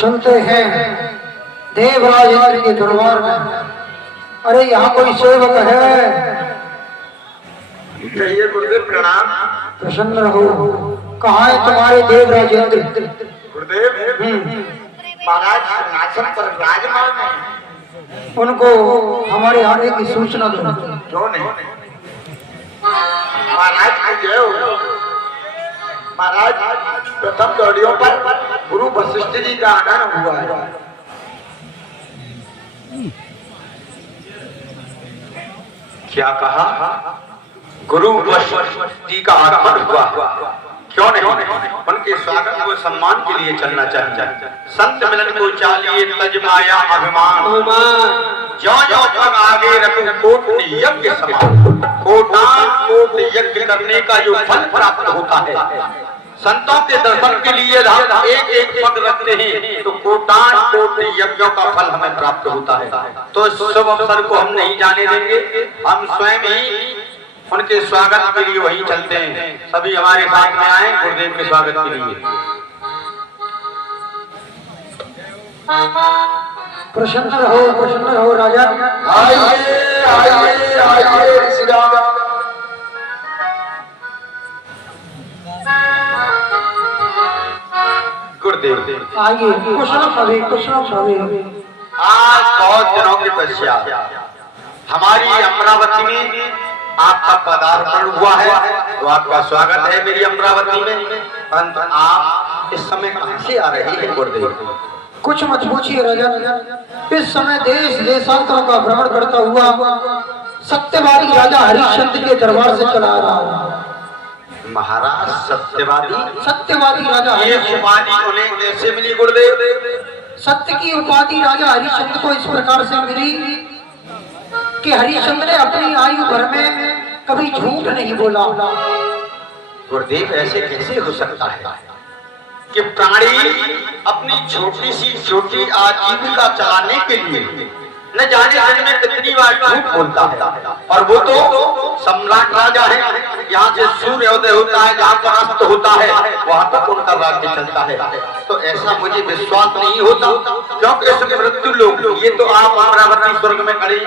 सुनते हैं देवराज इंद्र के दरबार में, अरे यहाँ कोई सेवक है? कहिए गुरुदेव प्रणाम। प्रसन्न रहो। कहाँ है तुम्हारे देवराज इंद्र? गुरुदेव महाराज सिंहासन पर विराजमान है। उनको हमारे आने की सूचना दो। क्यों नहीं? महाराज की जय हो। महाराज प्रथम दौड़ियों पर गुरु वशिष्ठ जी का आगमन हुआ है। क्या कहा? गुरु वशिष्ठ जी का आगमन हुआ। क्यों नहीं? उनके स्वागत व सम्मान के लिए चलना चाहिए। संत मिलन को चाहिए तज माया अभिमान, ज्यों ज्यों तक आगे रखो कोट यज्ञ समान। कोटान कोट यज्ञ करने का जो फल प्राप्त होता है, संतों के दर्शन के लिए हम एक एक पग रखते हैं तो कोटान कोट यज्ञों का फल हमें प्राप्त होता है। तो इस शुभ अवसर को हम नहीं जाने देंगे। हम स्वयं ही उनके स्वागत के लिए वहीं चलते हैं। सभी हमारे साथ में आए गुरुदेव के स्वागत के लिए। प्रसन्न रहो राजा। आइए आइए आइए श्री राम। गुरुदेव आइए। कुशलम सभी, कुशलम सभी। आज बहुत दिनों के पश्चात हमारी अमरावती में आपका पदार्पण हुआ है, तो आपका स्वागत है मेरी अमरावती में। परंतु आप इस समय कहां से आ रहे हैं गुरुदेव? कुछ मत पूछिए राजा। इस समय देश देशांतरों का भ्रमण करता हुआ सत्यवादी राजा हरिश्चंद्र के दरबार से चला रहा हूँ। महाराज सत्यवादी राजा ये उपाधि उन्हें कैसे मिली गुरुदेव? सत्य की उपाधि राजा हरिश्चंद्र को इस प्रकार से मिली कि हरिश्चंद्र ने अपनी आयु भर में कभी झूठ नहीं बोला। गुरुदेव ऐसे कैसे हो सकता है कि प्राणी अपनी छोटी सी छोटी आजीविका चलाने के लिए न जाने दिन में कितनी बार झूठ बोलता है। और वो तो सम्राट राजा है। यहाँ से सूर्योदय होता है, जहाँ पर अस्त होता है वहां तक उनका राज्य चलता है। तो ऐसा मुझे विश्वास नहीं होता, क्योंकि इसमें मृत्यु लोग, ये तो आप अमरावती स्वर्ग में खड़े,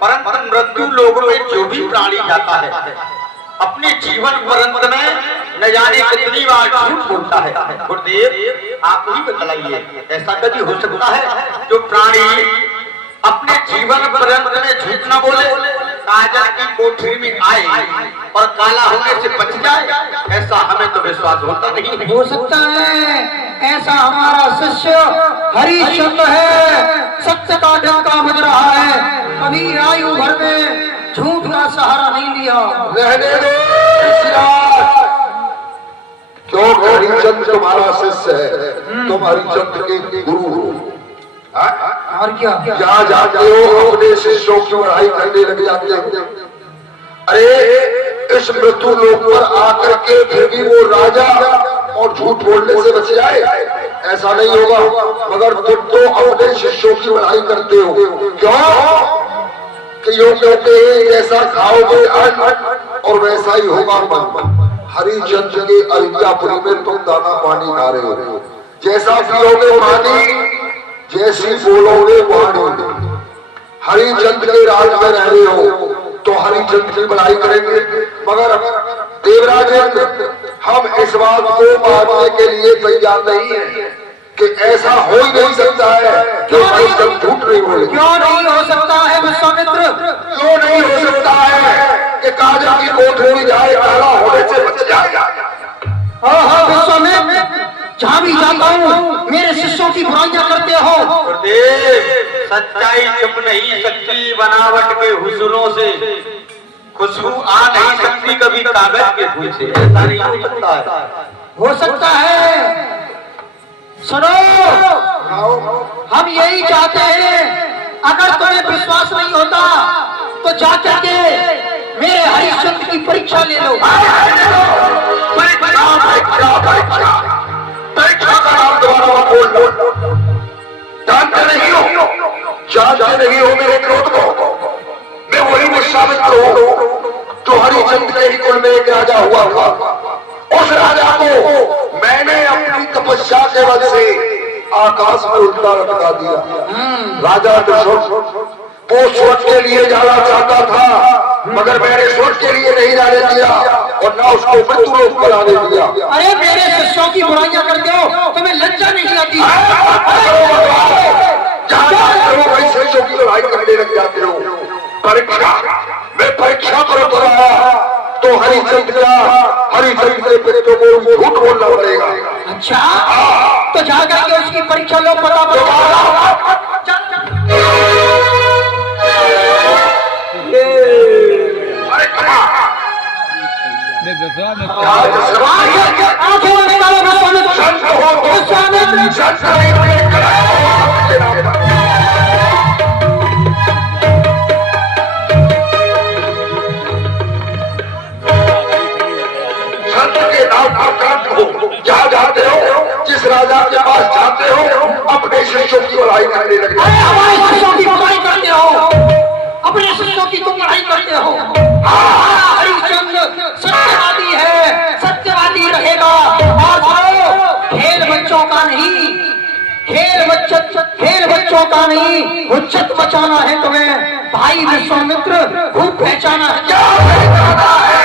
परंतु मृत्यु लोग में जो भी प्राणी जाता है अपने जीवन पर्यंत में न जाने कितनी बार झूठ बोलता है। गुरुदेव आप ही बतलाइए, ऐसा कभी हो सकता है जो प्राणी अपने जीवन पर्यंत में झूठ न बोले, काजल की कोठरी में आए और काला होने से बच जाए? ऐसा हमें तो विश्वास होता नहीं। हो सकता है ऐसा हमारा शिष्य हरिश्चंद्र है, सत्य का डंका बज रहा है, कभी आयु भर में झूठ का सहारा नहीं लिया। रहने दो क्यों? हरिश्चंद्र तुम्हारा शिष्य है, तुम हरिश्चंद्र के गुरु हो। और क्या जहाँ जाते हो अपने शिष्यों की पढ़ाई करने लग जाते हो। अरे इस मृत्यु लोक पर आकर के फिर भी वो राजा और झूठ बोलने से बच जाए? ऐसा नहीं होगा। मगर तुम तो अपने शिष्यों की पढ़ाई करते हो। क्यों? कि यो कहते हैं ऐसा खाओगे अन्न और वैसा ही होगा मन। हरिश्चंद्र के अरियापुरी में तुम दाना पानी खा रहे हो। जैसा पियोगे पानी, जैसी बोलोगे वाणी। हरिश्चंद्र के राज में रह रहे हो तो हरिश्चंद्र की बड़ाई करेंगे। मगर देवराज हम इस बात को मानने के लिए तैयार नहीं है कि ऐसा हो ही नहीं सकता है कि हरिश्चंद्र झूठ नहीं बोले। क्यों नहीं हो सकता है विश्वामित्र? क्यों नहीं हो सकता है कि काजल की कोठरी में जाए, काला होने से बच जाएगा? हाँ विश्वामित्र, जहाँ भी जाता हूँ मेरे शिष्यों की बुराइयां करते हो। गुरुदेव सच्चाई छुप नहीं सकती बनावट के हुस्नों से, खुशबू आ नहीं सकती कभी कागज के फूल से। ऐसा नहीं हो सकता है। हो सकता है। सुनो, हम यही चाहते हैं, अगर तुम्हें विश्वास नहीं होता तो जाकर के मेरे हरिश्चंद्र की परीक्षा ले लो। परीक्षा का नाम दोबारा बोल लो। जानते नहीं हो, जानते नहीं हो मेरे क्रोध को। मैं वही विश्वामित्र हूँ जो हरिश्चंद्र के ही कुल में एक राजा हुआ था। उस राजा को मैंने अपनी तपस्या के बल से आकाश में उल्टा लटका दिया। राजा दशरथ वो स्वर्ग के लिए जाना चाहता था, मगर मैंने स्वर्ग के लिए नहीं जाने दिया और ना उसको मृत्युलोक पर आने दिया। अरे मेरे शिष्यों की बुराइयां करते हो, तुम्हें लज्जा नहीं आती? वही शिष्यों की लड़ाई करने लग जाते हो। परीक्षा, मैं परीक्षा कर रहा तो हरिचंद पे तो झूठ बोलना पड़ेगा। अच्छा, तो जाकर के उसकी परीक्षा लो, पता जहाँ जाते हो, जिस राजा के पास जाते हो, अपने शिष्यों की लड़ाई करने लगे। हमारे शिष्यों की बुराई करते हो, अपने शिष्यों की तुम लड़ाई करते हो। हरिश्चंद्र सत्यवादी है, सत्यवादी रहेगा। और खेल बच्चों का नहीं, खेल बच्चों का नहीं, हुज्जत बचाना है तुम्हें। भाई विश्वामित्र खूब पहचाना है, क्या पहचाना है?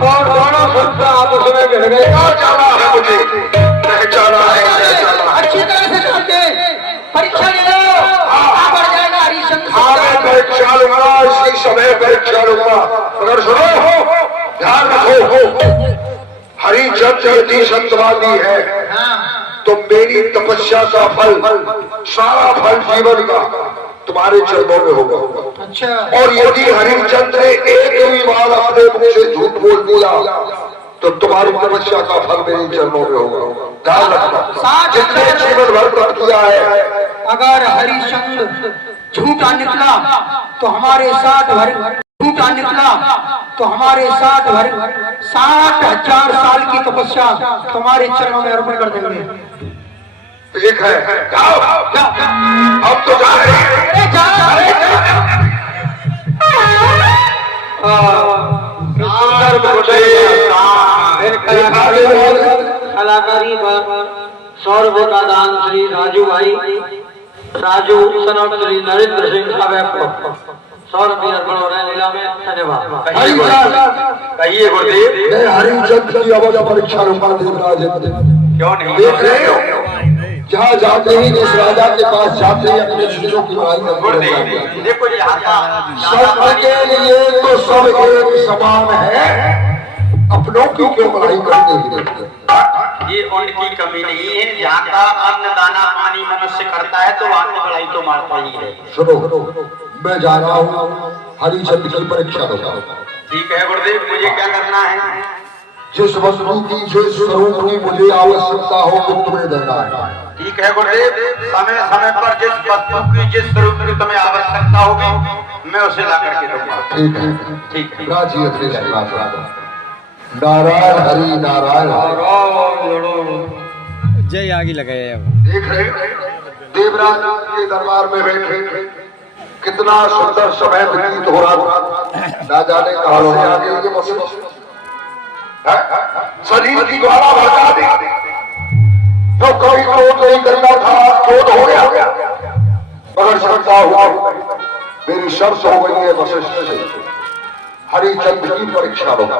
और दोनों संस्था आपस में भिड़ गए। जाना है मुझे, पहचाना है, अच्छी तरह से जानते। परीक्षा ले लो, बढ़ जाएगा हरिश्चंद्र। मैं परीक्षा लूंगा, इसी समय परीक्षा लूंगा। मगर सुनो, ध्यान रखो, हरिचंद्र यदि सत्यवादी है तो मेरी तपस्या का फल, सारा फल जीवन का तुम्हारे चरणों में होगा। अच्छा, और यदि हरिश्चंद्र ने एक भी बार अपने मुंह से झूठ बोल दिया तो तुम्हारी तपस्या का फल मेरे चरणों में होगा। ध्यान रखना, जितने जीवन भर तप किया है, अगर हरिश्चंद्र झूठा निकला तो हमारे 60,000 साल की तपस्या तुम्हारे चरणों में अर्पण कर देंगे। एक है, जाओ, अब तो जा रहे हैं। कलाकारी पर 100 रुपए का दान श्री राजू भाई, राजू सनम श्री नरेंद्र सिंह को 100 रुपये अर्पण हो रहे हैं लीला में। धन्यवाद। कहिए गुरुदेव। मैं हरिचंद्र की अवध परीक्षा लूंगा देवराज। क्यों नहीं? देख रहे हो, जहाँ जाते ही जिस राजा के पास जाते ही अपने शिष्यों की लड़ाई करते हैं। देखो सबके लिए तो सब एक समान है, अपनों की क्यों लड़ाई करते हैं? ये उनकी कमी नहीं है। जहाँ का अन्न दाना पानी मनुष्य करता है तो वहाँ की लड़ाई तो मारता ही है। सुनो, मैं जा रहा हूँ हरिचंद्र की परीक्षा लूंगा। ठीक है गुरुदेव, मुझे क्या करना है? जिस वस्तु की, जिस स्वरूप की मुझे आवश्यकता हो वो तुम्हें देना है। ठीक है गुरुदेव, समय समय पर जिस वस्तु की, जिस स्वरूप की तुम्हें आवश्यकता होगी मैं उसे ला करके दूंगा। ठीक है, ठीक है। नारायण हरि नारायण। जय आगे लगाया। देख रहे देवराज के दरबार में बैठे कितना सुंदर समय व्यतीत हो रहा था। राजा ने कहा से आगे ये मसला शरीर की ज्वाला भड़का दी, तो कोई क्रोध नहीं करना था, क्रोध हो गया। मगर श्रद्धा हुआ, मेरी शर्त हो गई है वशिष्ठ से, हरिचंद्र की परीक्षा लूंगा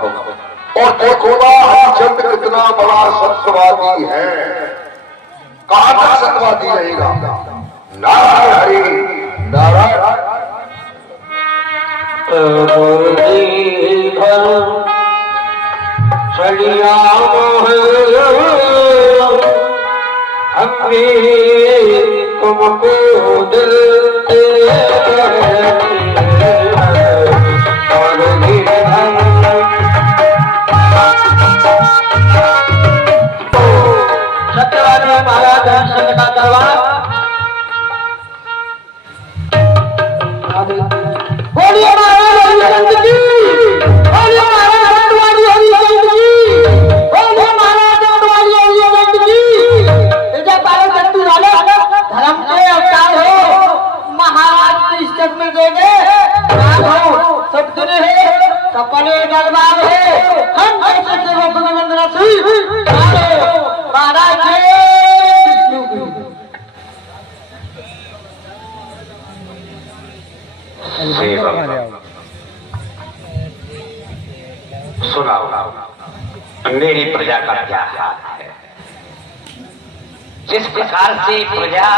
और देखोगा हरिचंद्र कितना बड़ा सत्यवादी है। कहाँ तक सत्यवादी रहेगा? नारायण हरि नारायण। चलिया हमने तुमको दिल सत्यवादी महाराज हरिश्चंद्र का दरबार। बोलिए महाराज हरिश्चंद्र की, बोलिए महाराज हरिद्वारी हरिश्चंद्र की, बोलिए महाराज हरिद्वारी हरिश्चंद्र की। जय पारो शक्ति वाले धर्म के अवतार हो, मेरी प्रजा का क्या हाल है। जिस प्रकार से प्रजा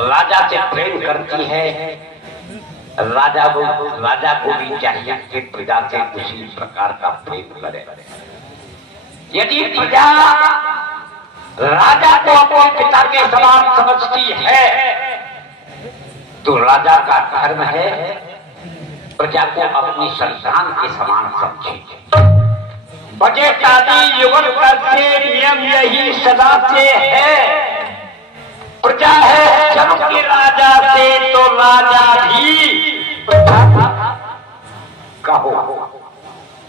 राजा से प्रेम करती है, राजा को भी चाहिए कि प्रजा से उसी प्रकार का प्रेम करे। यदि प्रजा राजा को अपने पिता के समान समझती है तो राजा का धर्म है प्रजा को अपनी संतान के समान समझे। बजे ताली युगल करते नियम यही सदा से है। प्रजा है जब के राजा से तो राजा भी कहो।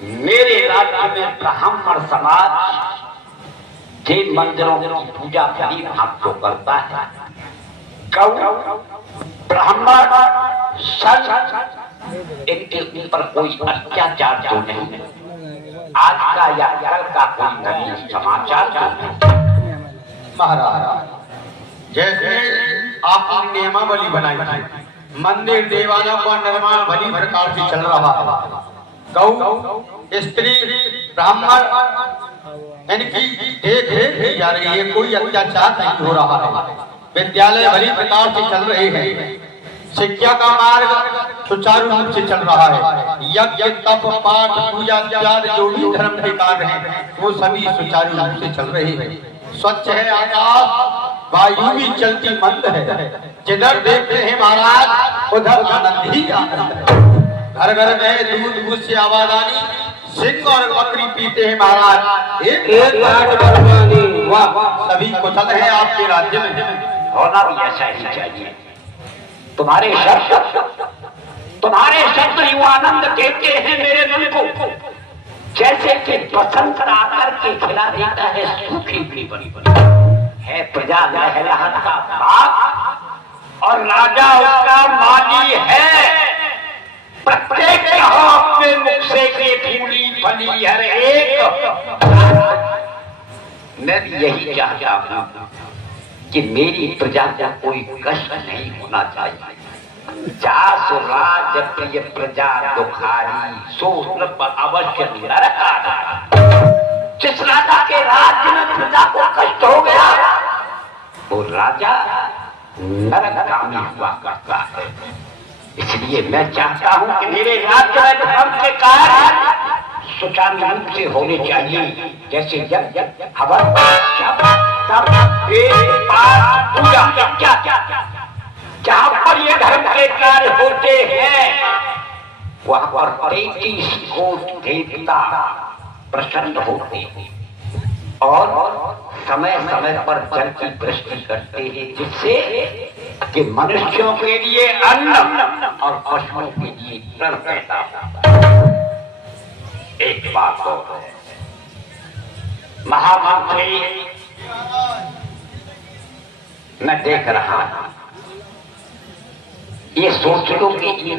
मेरे राज्य में ब्राह्मण समाज जिन मंदिरों की पूजा भली भांति तो करता है, गौ ब्राह्मण संत इनके ऊपर कोई अत्याचार तो नहीं, आज का या कल का कोई नवीन समाचार तो नहीं। महाराज, जैसे आपने नियमावली बनाई थी, मंदिर देवालयों का निर्माण भली प्रकार से चल रहा है। गौ स्त्री ब्राह्मण इनकी देख रेख की जा रही है, कोई अत्याचार नहीं हो रहा है। विद्यालय भली प्रकार से चल रहे हैं, शिक्षा का मार्ग सुचारू रूप से चल रहा है। यज्ञ तप पाठ पूजा इत्यादि जो भी धर्म के कार्य हैं वो सभी सुचारू रूप से चल रहे हैं। स्वच्छ है आकाश, वायु भी चलती मंद है। जिधर देखते हैं महाराज उधर आनंद ही आनंद है। घर घर में दूध से आवाज आनी, सिंह और बकरी पीते हैं महाराज, एक वाह, सभी कुशल है आपके राज्य में। होना भी ऐसा ही चाहिए। तुम्हारे शब्द युवानंद कहते हैं मेरे मन को, जैसे कि बसंत आकर के खिला देता है सूखी बनी है। प्रजा लहलहाता बाप और राजा उसका माली है। प्रत्येक कहो अपने मुख से के फूली फली हर एक। मैं भी यही चाहता हूं कि मेरी प्रजा को कोई कष्ट नहीं होना चाहिए। जासु राज प्रिय प्रजा दुखारी, सो नृप अवश्य नरक। जिस राजा के राज्य में प्रजा को कष्ट हो गया वो राजा नरकगामी हुआ करता है। इसलिए मैं चाहता हूं कि मेरे राज्य में धर्म के कार्य सुचारू रूप से होने चाहिए। जैसे यज्ञ हवन तप पूजा जहां पर ये धर्म के कार्य होते हैं वहां पर 33 कोटि देवता प्रसन्न होते हैं और समय समय पर जल की वृष्टि करते हैं, जिससे कि मनुष्यों के लिए अन्न और पशुओं के लिए तृण पैदा होता है। एक बात और है महामंत्री, मैं देख रहा हूं, ये सोच लो कि ये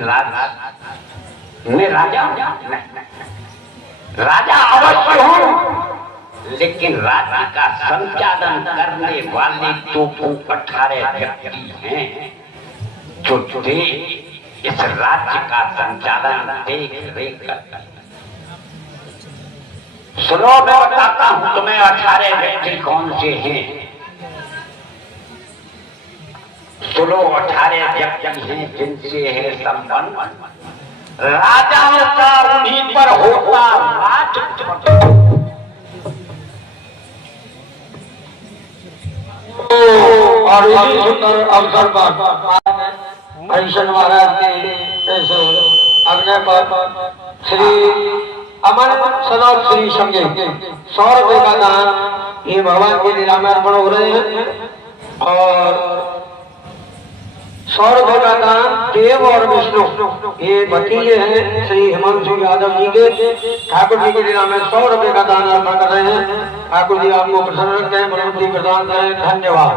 मैं राजा हूं, राजा अवश्य हूं, लेकिन राज्य का संचालन करने वाले तो 18 व्यक्ति हैं जो इस राज्य का संचालन देख रेख करते हैं। सुनो, मैं बताता हूं तुम्हें 18 व्यक्ति कौन से हैं। सुनो, 18 व्यक्ति हैं जिनसे है संबंध राजाओं का, उन्हीं पर होता राज। और इसी सुंदर अवसर पर हरिशन महाराज के अग्नि पर श्री अमन सनौत श्री समझे 100 रुपए का दान ये भगवान के लीला में अर्पण हो रहे हैं। और 100 रुपए का दान देव और विष्णु ये भतीजे हैं श्री हिमांशु यादव जी के, ठाकुर जी के लीला में 100 रुपए का दान अर्पण कर रहे हैं। ठाकुर जी आपको प्रसन्न रखें, मनोती प्रदान करें। धन्यवाद।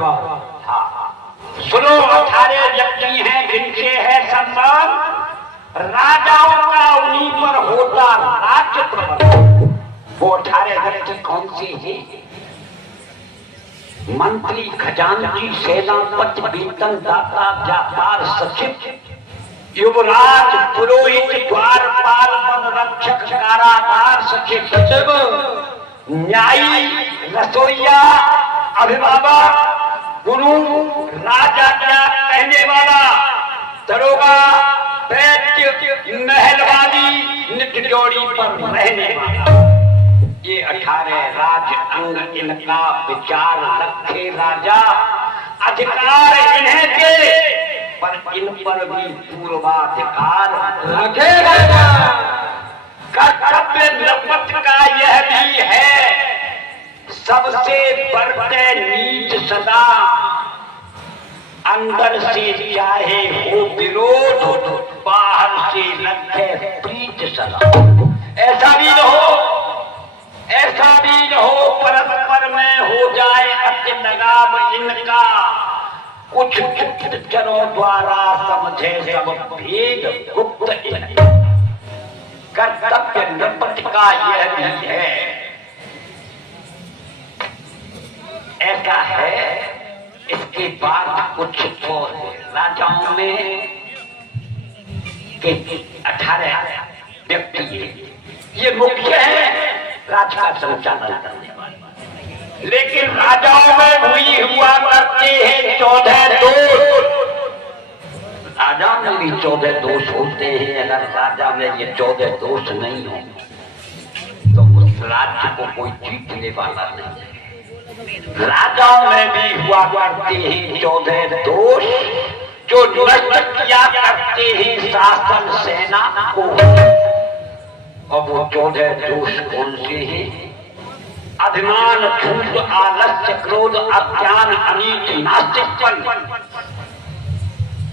सुनो, 18 व्यक्ति हैं जिनसे है सम्मान राजाओं का, उन्हीं पर होता राज्य प्रबंधन। वो 18 व्यक्ति कौन से हैं? मंत्री, खजांची, सेनापति, वेतन दाता, व्यापार सचिव, युवराज, पुरोहित, द्वारपाल, वन रक्षक, कारागार सचिव, न्यायी, रसोईया, अभिभावक, गुरु, राजा क्या कहने वाला, दरोगा, दैत्य, महलवादी, नित्य जोड़ी पर रहने वाला, ये 18 राज अंग इनका विचार रखे राजा। अधिकार इन्हें दे, पर इन पर भी पूर्वाधिकार रखे राजा। कर्तव्य नृपत का यह भी है, सबसे बढ़ते नीच सदा, अंदर से चाहे हो विरोध, बाहर से लगे प्रीत सदा। ऐसा भी न हो, ऐसा भी न हो परस्पर में हो जाए अति लगाव इनका, कुछ गुप्तचरों द्वारा समझे सब भेद गुप्त इनका। कर्तव्य नृपत का यह भी है, ऐसा है। इसके बाद कुछ और राजाओं में के 18 व्यक्ति, ये मुख्य है राज का संचालन करने वाले। लेकिन राजाओं में हुई हुआ करते हैं 14 दोष। राजा में भी 14 दोष होते हैं। अगर राजा में ये 14 दोष नहीं हो तो उस राज्य को कोई जीतने वाला नहीं। राजाओं में भी हुआ करते हैं 14 दोष, जो नष्ट किया करते हैं शासन सेना को। और वो 14 दोष कौन से हैं? अभिमान, झूठ, आलस्य, क्रोध, अज्ञान, अनीति, नास्तिकपन,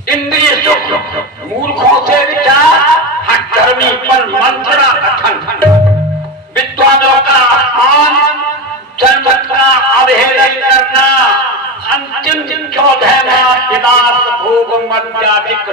इंद्रिय सुख, मूर्खों से विचार, हठधर्मीपन, मंत्रणा, कथन, विद्वानों का अपमान, जनमत का अवहेलन करना, अंतिम 14वां विनाश भोग मध्याधिक